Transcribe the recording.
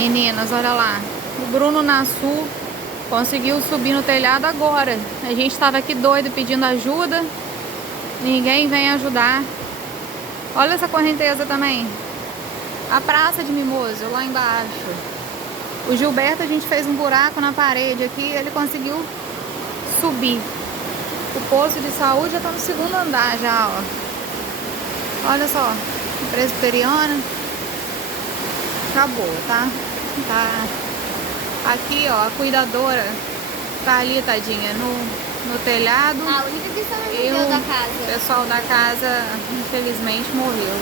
Meninas, olha lá. O Bruno Nassu conseguiu subir no telhado agora. A gente estava aqui doido pedindo ajuda. Ninguém vem ajudar. Olha essa correnteza também. A praça de Mimoso, lá embaixo. O Gilberto, a gente fez um buraco na parede aqui. Ele conseguiu subir. O posto de saúde já está no segundo andar já, ó. Olha só. Presbiteriana. Acabou, tá? Tá. Aqui, ó, a cuidadora tá ali, tadinha, no telhado. A única que sobreviveu E da casa. o pessoal da casa, infelizmente, morreu.